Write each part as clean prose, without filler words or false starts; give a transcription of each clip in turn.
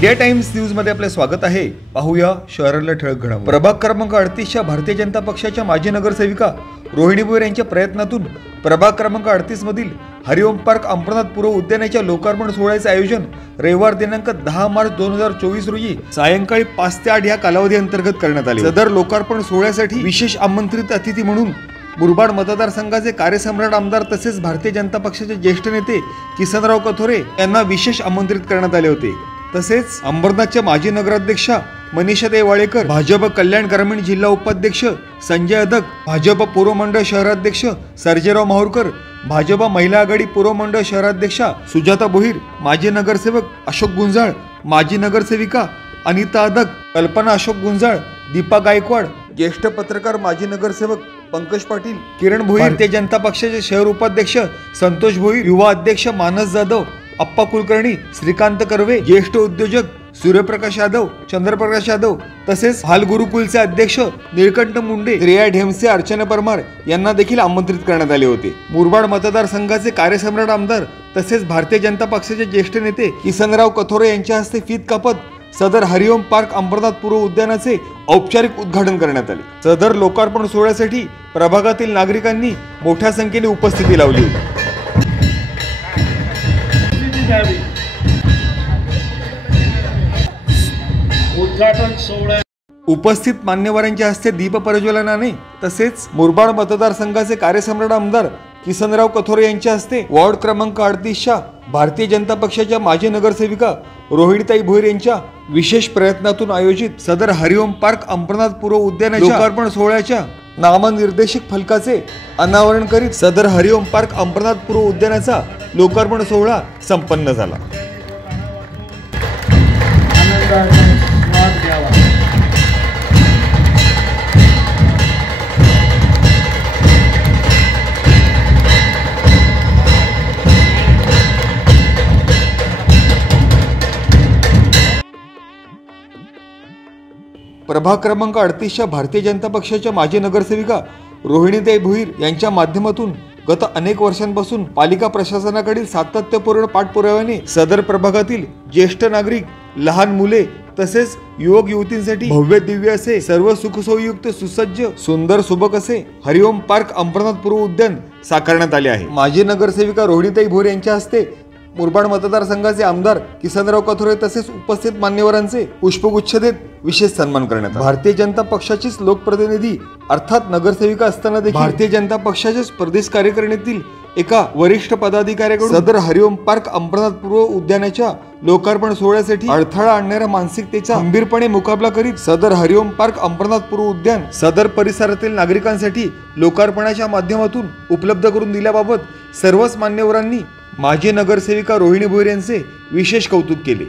India times news मध्ये आपले स्वागत आहे। पाहूया शहराला ठळक घडामोडी। प्रभाग क्रमांक 38च्या भारतीय जनता पक्षाच्या माजी नगरसेविका रोहिणी भोईर यांच्या प्रयत्नातून प्रभाग क्रमांक 38 मधील हरिओम पार्क अंबरनाथ पूर्व उद्यानाच्या लोकार्पण सोहळ्याचे आयोजन रविवार दिनांक 10 मार्च 2024 रोजी सायंकाळी 5 ते 8 या कालावधी अंतर्गत करण्यात आले। सदर लोकार्पण सोहळ्यासाठी विशेष आमंत्रित अतिथी म्हणून मुरबाड मतदारसंघाचे कार्यसम्राट आमदार तसेच भारतीय जनता पक्षाचे ज्येष्ठ नेते किसनराव कथोरे यांना विशेष आमंत्रित करण्यात आले होते। तसेच अंबरनाथच्या माजी नगराध्यक्षा मनीषाताई वाळेकर, भाजप कल्याण ग्रामीण जिल्हा उपाध्यक्ष संजय अदक, भाजप पूर्व मंडळ शहराध्यक्ष सर्जेराव माहुरकर, भाजप महिला आघाडी पूर्व मंडळ शहराध्यक्षा सुजाता भोईर, माजी नगरसेवक अशोक गुंजाळ, माजी नगरसेविका अनिता अदक, कल्पना अशोक गुंजाळ, दीपा गायकवाड, ज्येष्ठ पत्रकार माजी नगरसेवक पंकज पाटील, किरण भोईर, भारतीय जनता पक्षाचे शहर उपाध्यक्ष संतोष भोईर, युवा अध्यक्ष मानस जाधव, अप्पा कुलकर्णी, श्रीकांत कर्वे, ज्येष्ठ उद्योजक सूर्यप्रकाश यादव, चंद्रप्रकाश यादव तसेच हाल गुरुकुलचे अध्यक्ष निळकंठ मुंडे, रिया ढेमसे, अर्चना परमार यांना देखील आमंत्रित करण्यात आले होते। मुरबाड मतदारसंघाचे कार्यसम्राट आमदार तसेच भारतीय जनता पक्षाचे ज्येष्ठ नेते किसनराव कथोरे यांच्या हस्ते फीत कापत सदर हरिओम पार्क अंबरनाथ पूर्व उद्यानाचे औपचारिक उद्घाटन करण्यात आले। सदर लोकार्पण सोहळ्यासाठी प्रभागातील नागरिकांनी मोठ्या संख्येने उपस्थिती लावली होती। उद्घाटन सोहळ्यात उपस्थित मान्यवरांच्या हस्ते दीप प्रज्वलनाने तसेच मुरबाड मतदारसंघाचे कार्यसम्राट आमदार किसनराव कथोरे यांच्या हस्ते वॉर्ड क्रमांक 38च्या भारतीय जनता पक्षाच्या माजी नगरसेविका रोहिणीताई भोईर यांच्या विशेष प्रयत्नातून आयोजित सदर हरिओम पार्क अंबरनाथ पूर्व उद्यानाच्या लोकार्पण सोहळ्याच्या नामनिर्देशक फलकाचे अनावरण करीत सदर हरिओम पार्क अंबरनाथ पूर्व उद्यानाचा लोकार्पण सोहळा संपन्न झाला। प्रभाग क्रमांक 38च्या भारतीय जनता पक्षाच्या माजी नगरसेविका रोहिणीताई भोईर यांच्या माध्यमातून गत अनेक वर्षांपासून पालिका प्रशासनाकडील सातत्यपूर्ण पाठपुराव्याने सदर प्रभागातील ज्येष्ठ नागरिक, लहान मुले तसेच युवक युवतींसाठी भव्य दिव्य असे सर्व सुखसोयीयुक्त सुसज्ज सुंदर सुबक असे हरिओम पार्क अंबरनाथ पूर्व उद्यान साकारण्यात आले आहे। माजी नगरसेविका रोहिणीताई भोईर यांच्या हस्ते मुरबाड मतदारसंघाचे आमदार किसनराव कथोरे तसेच उपस्थित मान्यवरांचे पुष्पगुच्छ देत विशेष सन्मान करण्यात आला। भारतीय जनता पक्षाचीच लोकप्रतिनिधी अर्थात नगरसेविका असताना देखील भारतीय जनता पक्षाच्याच प्रदेश कार्यकारिणीतील एका वरिष्ठ पदाधिकाऱ्याकडून सदर हरिओम पार्क अंबरनाथ पूर्व उद्यानाच्या लोकार्पण सोहळ्यासाठी अडथळा आणणाऱ्या मानसिकतेचा खंबीरपणे मुकाबला करीत सदर हरिओम पार्क अंबरनाथ पूर्व उद्यान सदर परिसरातील नागरिकांसाठी लोकार्पणाच्या माध्यमातून उपलब्ध करून दिल्याबाबत सर्वच मान्यवरांनी माजी नगरसेविका रोहिणी भोईर यांचे विशेष कौतुक केले।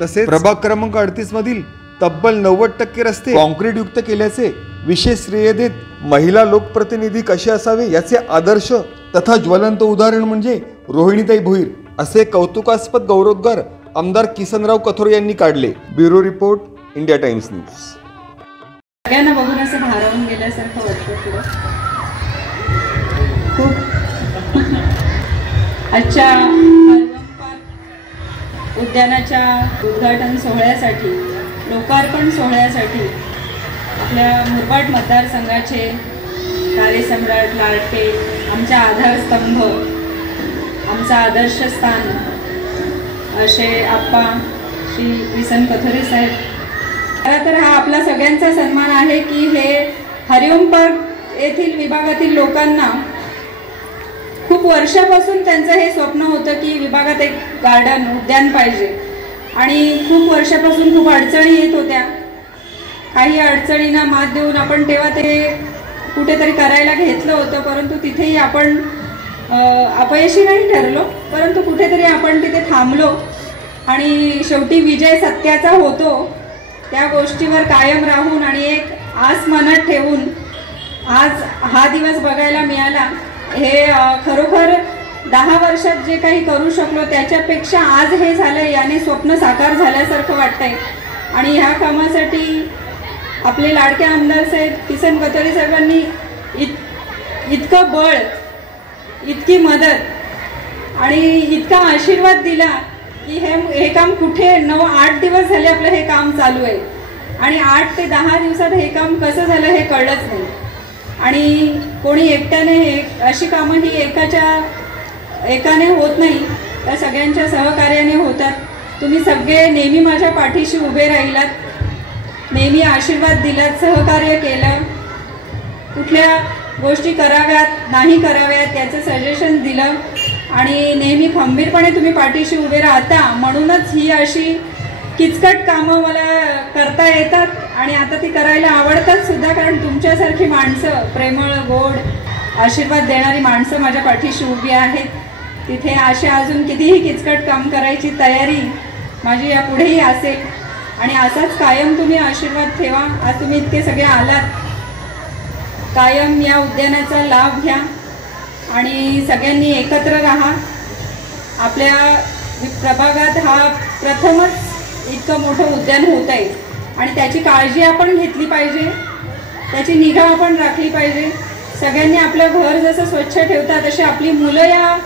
तसेच प्रभाग क्रमांक 38 मधील तब्बल 90% रस्ते कॉन्क्रीट युक्त केल्याचे विशेष श्रेय देत महिला लोकप्रतिनिधी कसे असावे याचे आदर्श तथा ज्वलंत उदाहरण म्हणजे रोहिणीताई भोईर असे कौतुकास्पद गौरवोद्गार आमदार किसनराव कथोरे यांनी काढले। Bureau report, India times news. सगळ्यांना बघून असं भारावून गेल्यासारखं वाटतं। खूप आजच्या उद्यानाच्या उद्घाटन सोहळ्यासाठी, लोकार्पण सोहळ्यासाठी आपल्या मुरबाड मतदारसंघाचे कार्यसम्राट, लाडके, आमचा आधारस्तंभ, आमचा आदर्शस्थान असे आप्पा श्री किसन कथोरे साहेब। खरं तर हा आपला सगळ्यांचा सन्मान आहे की हे हरिओम पार्क येथील विभागातील लोकांना खूप वर्षापासून त्यांचं हे स्वप्न होतं की विभागात एक गार्डन, उद्यान पाहिजे आणि खूप वर्षापासून खूप अडचणी येत होत्या। काही अडचणींना मात देऊन आपण तेव्हा ते कुठेतरी करायला घेतलं होतं, परंतु तिथेही आपण अपयशी नाही ठरलो, परंतु कुठेतरी आपण तिथे थांबलो आणि शेवटी विजय सत्याचा होतो। त्या गोष्टीवर कायम राहून आणि एक आस मनात ठेवून आज हा दिवस बघायला मिळाला। हे खरोखर 10 वर्षात जे काही करू शकलो त्याच्यापेक्षा आज हे झालं, याने स्वप्न साकार झाल्यासारखं वाटतंय। आणि ह्या कामासाठी आपले लाडके आमदार साहेब किसन कथोरे साहेबांनी इतकं बळ, इतकी मदत आणि इतका आशीर्वाद दिला की हे काम कुठे 9-8 दिवस झाले आपलं हे काम चालू आहे आणि 8 ते 10 दिवसात हे काम कसं झालं हे कळलंच नाही. आणि कोणी एकट्याने अशी कामं ही एकाने होत नाही, तर सगळ्यांच्या सहकार्याने होतात. तुम्ही सगळे नेहमी माझ्या पाठीशी उभे राहिलात, नेहमी आशीर्वाद दिलात, सहकार्य केलं, कुठल्या गोष्टी कराव्यात नाही कराव्यात याचं सजेशन दिलं आणि नेहमी खंबीरपणे तुम्ही पाठीशी उभे राहता. म्हणूनच ही अशी किचकट कामं मला करता येतात आणि आता ती करायला आवडतात सुद्धा, कारण तुमच्यासारखी माणसं, प्रेमळ गोड आशीर्वाद देणारी माणसं माझ्या पाठीशी उभी आहेत. तिथे अशा अजून कितीही किचकट काम करायची तयारी माझी यापुढेही असेल आणि असाच कायम तुम्ही आशीर्वाद ठेवा. आज तुम्ही इतके सगळे आलात, कायम या उद्यानाचा लाभ घ्या आणि सगळ्यांनी एकत्र राहा. आपल्या प्रभागात हा प्रथमच इतकं मोठं उद्यान होत आहे आणि त्याची काळजी आपण घेतली पाहिजे, त्याची निगा आपण राखली पाहिजे. सगळ्यांनी आपलं घर जसं स्वच्छ ठेवतात तशी आपली मुलं या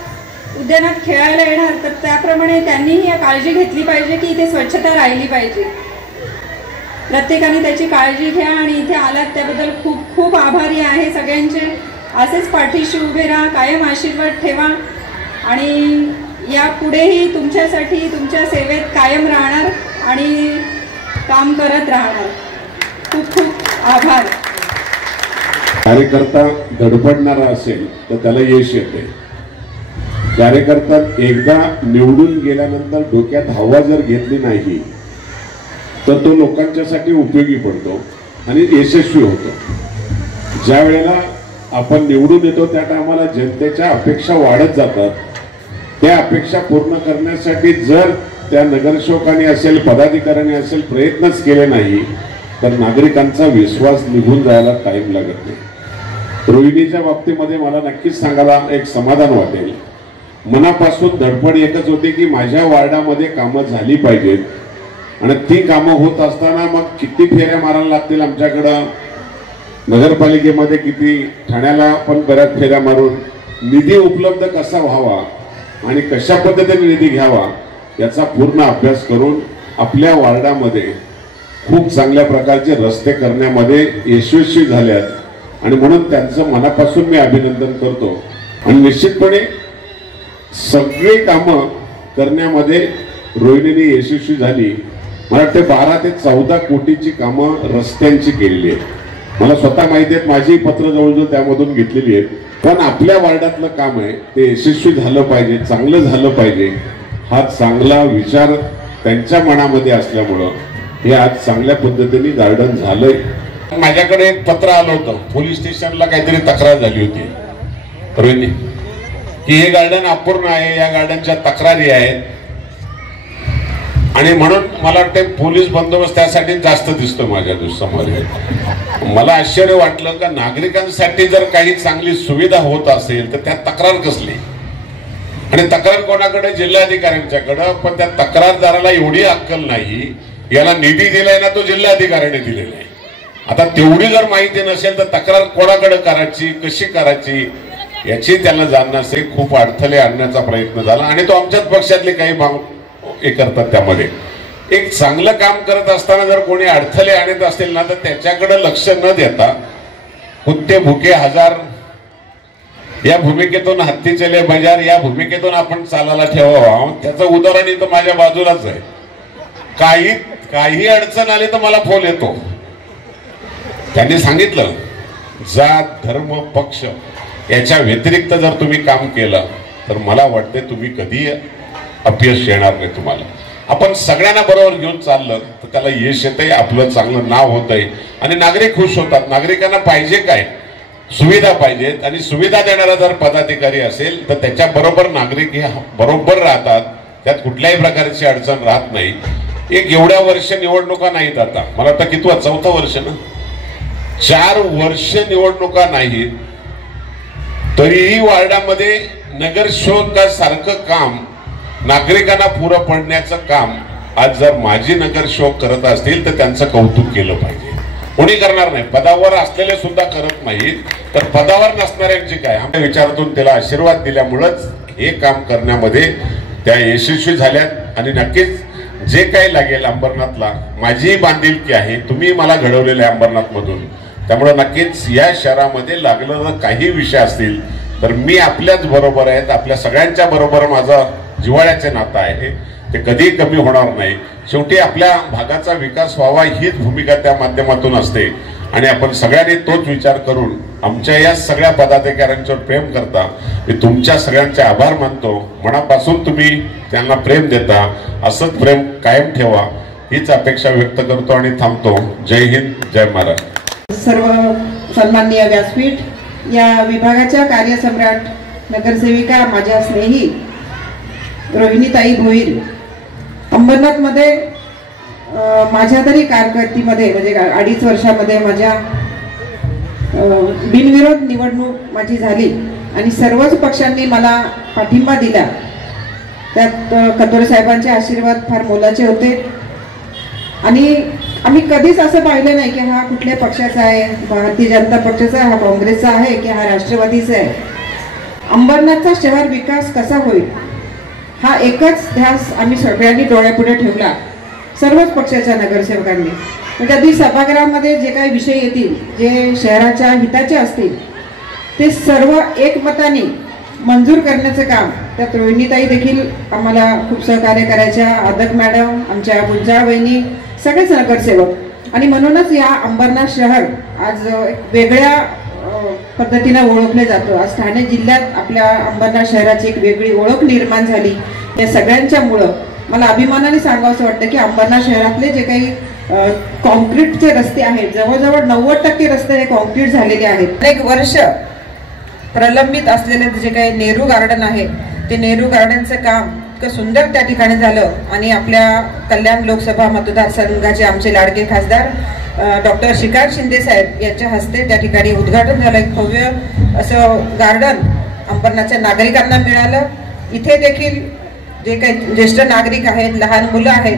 उद्यानात खेळायला येणार, तर त्याप्रमाणे त्यांनीही या काळजी घेतली पाहिजे की इथे स्वच्छता राहिली पाहिजे. प्रत्येकाने त्याची काळजी घ्या आणि इथे आलात त्याबद्दल खूप खूप आभारी आहे सगळ्यांचे. असेच पाठीशी उभे राहा, कायम आशीर्वाद ठेवा आणि यापुढेही तुमच्यासाठी तुमच्या सेवेत कायम राहणार आणि काम करत राहणार. खूप खूप आभार. कार्यकर्ता धडपडणारा असेल तर त्याला यश येते. कार्यकर्ता एकदा निवडून गेल्यानंतर डोक्यात हवा जर घेतली नाही तर तो लोकांच्यासाठी उपयोगी पडतो आणि यशस्वी होतो. ज्या वेळेला आपण निवडून येतो त्या टायमाला जनतेच्या अपेक्षा वाढत जातात. त्या अपेक्षा पूर्ण करण्यासाठी जर त्या नगरसेवकांनी असेल, पदाधिकाऱ्यांनी असेल प्रयत्नच केले नाही तर नागरिकांचा विश्वास निघून जायला टाइम लागत नाही. रोहिणीच्या बाबतीमध्ये मला नक्कीच सांगायला एक समाधान वाटेल. मनापासून धडपड एकच होती की माझ्या वार्डामध्ये कामं झाली पाहिजेत आणि ती कामं होत असताना मग किती फेऱ्या मारायला लागतील आमच्याकडं, नगरपालिकेमध्ये किती, ठाण्याला पण बऱ्याच फेऱ्या मारून निधी उपलब्ध कसा व्हावा आणि कशा पद्धतीने निधी घ्यावा याचा पूर्ण अभ्यास करून आपल्या वार्डामध्ये खूप चांगल्या प्रकारचे रस्ते करण्यामध्ये यशस्वी झाल्यात आणि म्हणून त्यांचं मनापासून मी अभिनंदन करतो. आणि निश्चितपणे सगळी कामं करण्यामध्ये रोहिणीने यशस्वी झाली. मला वाटते 12 ते 14 कोटीची कामं रस्त्यांची केलेली आहेत. मला स्वतः माहिती आहेत, माझी पत्र जवळजवळ त्यामधून घेतलेली आहेत. पण आपल्या वार्डातलं काम आहे ते यशस्वी झालं पाहिजे, चांगलं झालं पाहिजे हा चांगला विचार त्यांच्या मनामध्ये असल्यामुळं हे आज चांगल्या पद्धतीने गार्डन झालंय. माझ्याकडे एक पत्र आलं होतं, पोलीस स्टेशनला काहीतरी तक्रार झाली होती रोहिणी की हे गार्डन अपूर्ण आहे, या गार्डनच्या तक्रारी आहेत आणि म्हणून मला वाटतं पोलीस बंदोबस्त त्यासाठी जास्त दिसतो माझ्या समोर. मला आश्चर्य वाटलं का नागरिकांसाठी जर काही चांगली सुविधा होत असेल तर त्यात तक्रार कसली आणि तक्रार कोणाकडे, जिल्हाधिकाऱ्यांच्याकडे. पण त्या तक्रारदाराला एवढी अक्कल नाही, याला निधी दिलाय ना तो जिल्हाधिकाऱ्याने दिलेला आहे. आता तेवढी जर माहिती नसेल तर तक्रार कोणाकडे करायची, कशी करायची याची त्याला जाणणं असेल. खूप अडथळे आणण्याचा प्रयत्न झाला आणि तो आमच्याच पक्षातले काही भाग हे करतात. त्यामध्ये एक चांगलं काम करत असताना जर कोणी अडथळे आणत असेल ना तर त्याच्याकडे लक्ष न देता कुत्ते भुके हजार या भूमिकेतून हत्ती चले बाजार या भूमिकेतून आपण चालायला ठेवावं. त्याचं उदाहरण इथं माझ्या बाजूलाच आहे. काही अडचण आली तर मला फोन येतो. त्यांनी सांगितलं जात धर्म पक्ष याच्या व्यतिरिक्त जर तुम्ही काम केलं तर मला वाटते तुम्ही कधी अपयश येणार नाही तुम्हाला. आपण सगळ्यांना बरोबर घेऊन चाललं तर त्याला यश येतंय, आपलं चांगलं नाव होतंय आणि नागरिक खुश होतात. नागरिकांना पाहिजे काय, सुविधा पाहिजेत आणि सुविधा देणारा जर पदाधिकारी असेल तर त्याच्या बरोबर नागरिक हे बरोबर राहतात. त्यात कुठल्याही प्रकारची अडचण राहत नाही. एक एवढ्या वर्ष निवडणुका नाहीत, आता मला वाटतं कितवा 4थं वर्ष ना, 4 वर्ष निवडणुका नाहीत तरीही वार्डामध्ये नगरसेवकासारखं काम, नागरिकांना पुरं पडण्याचं काम आज जर माजी नगरसेवक करत असतील तर त्यांचं कौतुक केलं पाहिजे. कोणी करणार नाही, पदावर असलेले सुद्धा करत नाहीत तर पदावर नसणाऱ्यांचे काय. आमच्या विचारातून त्याला आशीर्वाद दिल्यामुळंच हे काम करण्यामध्ये त्या यशस्वी झाल्यात. आणि नक्कीच जे काही लागेल अंबरनाथला माझी बांधिलकी आहे, तुम्ही मला घडवलेले अंबरनाथ मधून, त्यामुळे नक्कीच या शहरामध्ये लागलेलं काही विषय असतील तर मी आपल्याच बरोबर आहेत, आपल्या सगळ्यांच्या बरोबर माझं जिव्हाळ्याचे नातं आहे, ते कधी कमी होणार नाही. शेवटी आपल्या भागाचा विकास व्हावा हीच भूमिका त्या माध्यमातून असते आणि आपण सगळ्यांनी तोच विचार करून आमच्या या सगळ्या पदाधिकाऱ्यांच्यावर प्रेम करता मी तुमच्या सगळ्यांचे आभार मानतो. मनापासून तुम्ही त्यांना प्रेम देता, असंच प्रेम कायम ठेवा हीच अपेक्षा व्यक्त करतो आणि थांबतो. जय हिंद, जय महाराष्ट्र. सर्व सन्माननीय व्यासपीठ, या विभागाच्या कार्यसम्राट नगरसेविका माझ्या स्नेही रोहिणीताई भोईर, अंबरनाथमध्ये माझ्या तरी कारकिर्दीमध्ये म्हणजे 2.5 वर्षामध्ये माझ्या बिनविरोध निवडणूक माझी झाली आणि सर्वच पक्षांनी मला पाठिंबा दिला. त्यात कतोरे साहेबांचे आशीर्वाद फार मोलाचे होते आणि आम्ही कधीच असं पाहिलं नाही की हा कुठल्या पक्षाचा आहे, भारतीय जनता पक्षाचा, हा काँग्रेसचा आहे की हा राष्ट्रवादीचा आहे. अंबरनाथचा शहर विकास कसा होईल हा एकच ध्यास आम्ही सगळ्यांनी डोळ्यापुढे ठेवला, सर्वच पक्षाच्या नगरसेवकांनी. म्हणजे अगदी सभागृहामध्ये जे काही विषय येतील, जे शहराच्या हिताचे असतील, ते सर्व एकमताने मंजूर करण्याचं काम त्यात रोहिणीताई देखील आम्हाला खूप सहकार्य करायच्या, आदक मॅडम, आमच्या गुंजाळ वहिनी, सगळेच नगरसेवक. आणि म्हणूनच या अंबरनाथ शहर आज वेगळ्या पद्धतीने ओळखले जातं. आज ठाणे जिल्ह्यात आपल्या अंबरनाथ शहराची एक वेगळी ओळख निर्माण झाली. या सगळ्यांच्यामुळं मला अभिमानाने सांगावंसं वाटतं की अंबरनाथ शहरातले जे काही कॉन्क्रीटचे रस्ते आहेत, जवळजवळ 90% रस्ते हे कॉन्क्रीट झालेले आहेत. अनेक वर्ष प्रलंबित असलेले जे काही नेहरू गार्डन आहे, ते नेहरू गार्डनचं काम इतकं सुंदर त्या ठिकाणी झालं आणि आपल्या कल्याण लोकसभा मतदारसंघाचे आमचे लाडके खासदार डॉक्टर श्रीकांत शिंदे साहेब यांच्या हस्ते त्या ठिकाणी उद्घाटन झालं. एक भव्य असं गार्डन अंबरनाथच्या नागरिकांना मिळालं. इथे देखील जे काही ज्येष्ठ नागरिक आहेत, लहान मुलं आहेत,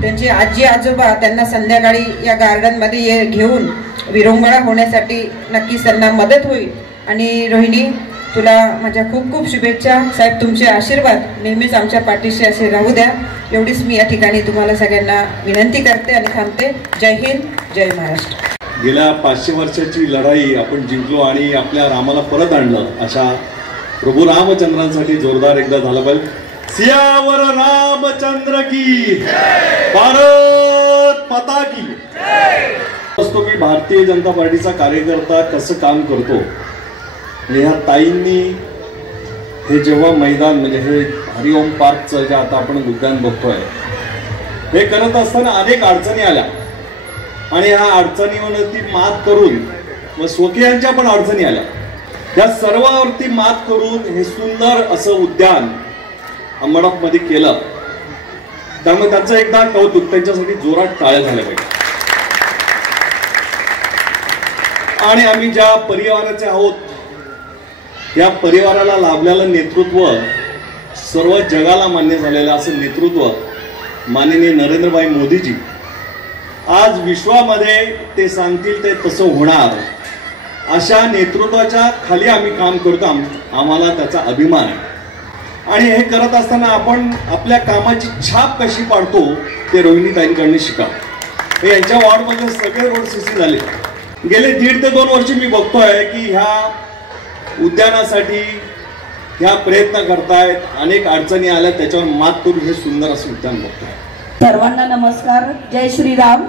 त्यांचे आजी आजोबा त्यांना संध्याकाळी या गार्डनमध्ये घेऊन विरंगुळा होण्यासाठी नक्कीच त्यांना मदत होईल. आणि रोहिणी, तुला माझ्या खूप खूप शुभेच्छा. साहेब, तुमचे आशीर्वाद नेहमीच आमच्या पाठीशी असे राहू द्या, एवढीच मी या ठिकाणी तुम्हाला सगळ्यांना विनंती करते आणि थांबते. जय हिंद, जय महाराष्ट्र. गेल्या 500 वर्षाची लढाई आपण जिंकलो आणि आपल्या रामाला परत आणलं. अशा प्रभू रामचंद्रांसाठी जोरदार एकदा झालं पाहिजे. सियावर रामचंद्र की, भारत माता की. मी भारतीय जनता पार्टीचा कार्यकर्ता कसं काम करतो, ह्या ताईंनी हे जेव्हा मैदान म्हणजे हे हरिओम पार्कचं जे आता आपण उद्यान बघतोय, हे करत असताना अनेक अडचणी आल्या आणि ह्या अडचणीवरती मात करून व स्वकीयांच्या पण अडचणी आल्या, त्या सर्वावरती मात करून हे सुंदर असं उद्यान अंबरनाथमध्ये केलं. त्यामुळे त्यांचं एकदा कौतुक, त्यांच्यासाठी जोरात टाळ्या झाल्या पाहिजे. आणि आम्ही ज्या परिवाराचे आहोत, या परिवाराला लाभलेलं नेतृत्व, सर्व जगाला मान्य झालेलं असं नेतृत्व माननीय नरेंद्रभाई मोदीजी, आज विश्वामध्ये ते सांगतील ते तसं होणार, अशा नेतृत्वाच्या खाली आम्ही काम करतो. आम्हाला त्याचा अभिमान आहे. आणि हे करत असताना आपण आपल्या कामाची छाप कशी पाडतो ते रोहिणीताईंकडून शिका. हे यांच्या वॉर्डमध्ये सगळे रोड सीसी झाले. गेले 1.5 ते 2 वर्ष मी बघतोय की ह्या उद्यानासाठी ह्या प्रयत्न करतायत. अनेक अडचणी आल्या, त्याच्यावर मात करून हे सुंदर असं उद्यान बघतोय. सर्वांना नमस्कार, जय श्रीराम.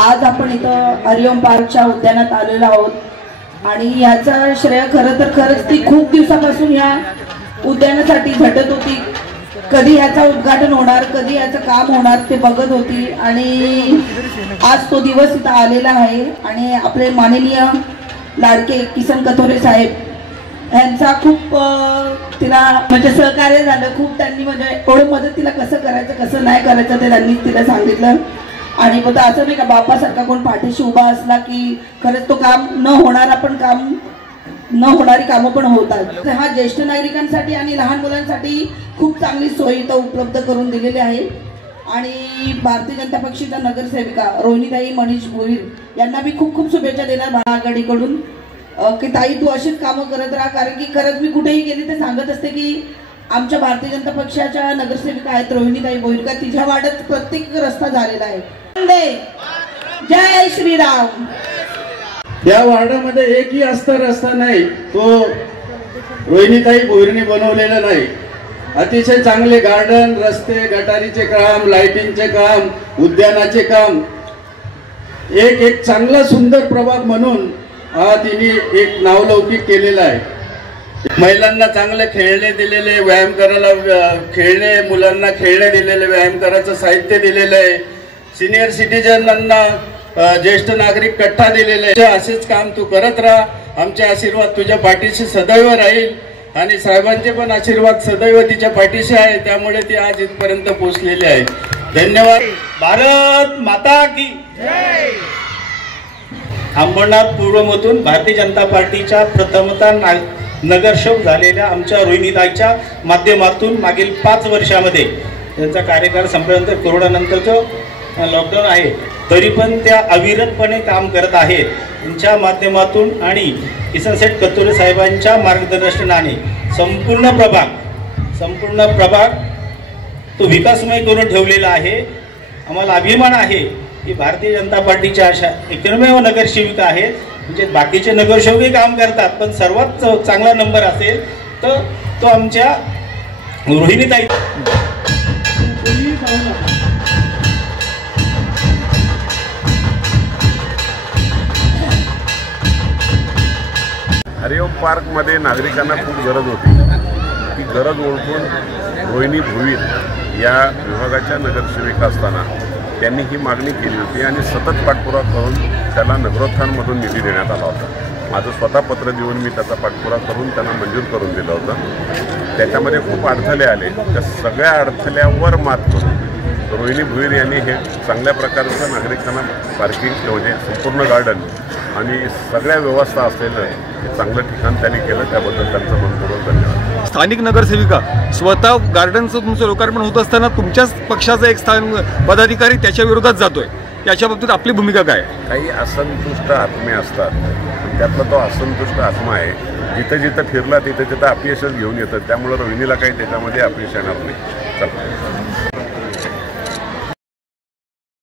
आज आपण इथं हरिओम पार्कच्या उद्यानात आलेलो आहोत आणि याचा श्रेय खरंच ती खूप दिवसापासून या उद्यानासाठी झटत होती. कधी याचा उद्घाटन होणार, कधी याचं काम होणार ते बघत होती आणि आज तो दिवस इथं आलेला आहे. आणि आपले माननीय लाडके किसन कथोरे साहेब यांचा खूप तिला म्हणजे सहकार्य झालं. खूप त्यांनी म्हणजे एवढं मदत तिला कसं करायचं कसं नाही करायचं ते त्यांनी तिला सांगितलं. आणि मग असं नाही का बापासारखा कोण पाठीशी उभा असला की खरंच तो काम न होणारा पण काम न होणारी कामं पण होतात. हा ज्येष्ठ नागरिकांसाठी आणि लहान मुलांसाठी खूप चांगली सोय इथं उपलब्ध करून दिलेली आहे. आणि भारतीय जनता पक्षाच्या नगरसेविका रोहिणीताई मनीष भोईर यांना मी खूप खूप शुभेच्छा देणार महाआघाडीकडून की ताई तू अशीच कामं करत राहा. कारण की खरंच मी कुठेही गेली तर सांगत असते की आमच्या भारतीय जनता पक्षाच्या नगरसेविका आहेत रोहिणीताई बोईरकर, तिच्या वाड्यात प्रत्येक रस्ता झालेला आहे। जय श्रीराम। त्या वार्डामध्ये एकही असा रस्ता नाही तो रोहिणीताई बोईरने बनवलेला नाही। अतिशय चांगले गार्डन, रस्ते, गटारीचे काम, लाइटिंगचे काम, उद्यानाचे काम, एक चांगला सुंदर प्रभाग म्हणून हा तिने एक नावलौकिक केलेला आहे। महिलांना चांगले खेळणे दिलेले, व्यायाम करायला खेळणे, मुलांना खेळणे दिलेले, व्यायाम करायचं साहित्य दिलेलं आहे। सिनियर सिटीजनांना ज्येष्ठ नागरिक कट्टा दिलेले आहे। असेच काम तू करत राहा, आमचे आशीर्वाद तुझ्या पाठीशी सदैव राहील आणि साहेबांचे पण आशीर्वाद सदैव तिच्या पाठीशी आहे, त्यामुळे ती आज इथपर्यंत पोहोचलेली आहे। धन्यवाद। भारत माता की जय। अंबरनाथ पूर्वमधून भारतीय जनता पार्टीच्या प्रथमता नगरसेवक झालेल्या आमच्या रोहिणीताईच्या माध्यमातून मागील 5 वर्षामध्ये त्यांचा कार्यकाळ संपल्यानंतर कोरोनानंतरचं लॉकडाऊन आहे तरी पण त्या अविरतपणे काम करत आहेत। त्यांच्या माध्यमातून आणि किसन सेठ कतोरे साहेबांच्या मार्गदर्शनाने संपूर्ण प्रभाग तो विकासमय करून ठेवलेला आहे। आम्हाला अभिमान आहे की भारतीय जनता पार्टीच्या अशा एकमेव नगरसेविका आहेत, म्हणजे बाकीचे नगरसेवकही काम करतात पण सर्वात चांगला नंबर असेल तर तो आमच्या रोहिणीताई। हरिओम पार्कमध्ये नागरिकांना खूप गरज होती। ती गरज ओळखून रोहिणी भोईर या विभागाच्या नगरसेविका असताना त्यांनी ही मागणी केली होती आणि सतत पाठपुरावा करून त्याला नगरोत्थानमधून निधी देण्यात आला होता। माझं स्वतः पत्र देऊन मी त्याचा पाठपुरावा करून त्यांना मंजूर करून दिलं होतं। त्याच्यामध्ये खूप अडथळे आले, त्या सगळ्या अडथळ्यावर मात करून रोहिणी भोईर यांनी हे चांगल्या प्रकारचं नागरिकांना पार्किंग म्हणजे संपूर्ण गार्डन आणि सगळ्या व्यवस्था असलेलं हे चांगलं ठिकाण त्यांनी केलं, त्याबद्दल त्यांचं मनपूर्वक धन्यवाद। स्थानिक नगरसेविका स्वतः गार्डनचं तुमचं लोकार्पण होत असताना तुमच्याच पक्षाचा एक पदाधिकारी त्याच्या विरोधात जातोय, त्याच्या बाबतीत आपली भूमिका काय? काही असंतुष्ट आत्मे असतात, त्यातला तो असंतुष्ट आत्मा आहे। जिथं जिथं फिरला तिथं तिथं अपयशच घेऊन येतं, त्यामुळे रोहिणीला काही त्याच्यामध्ये अपयश येणार नाही। चला।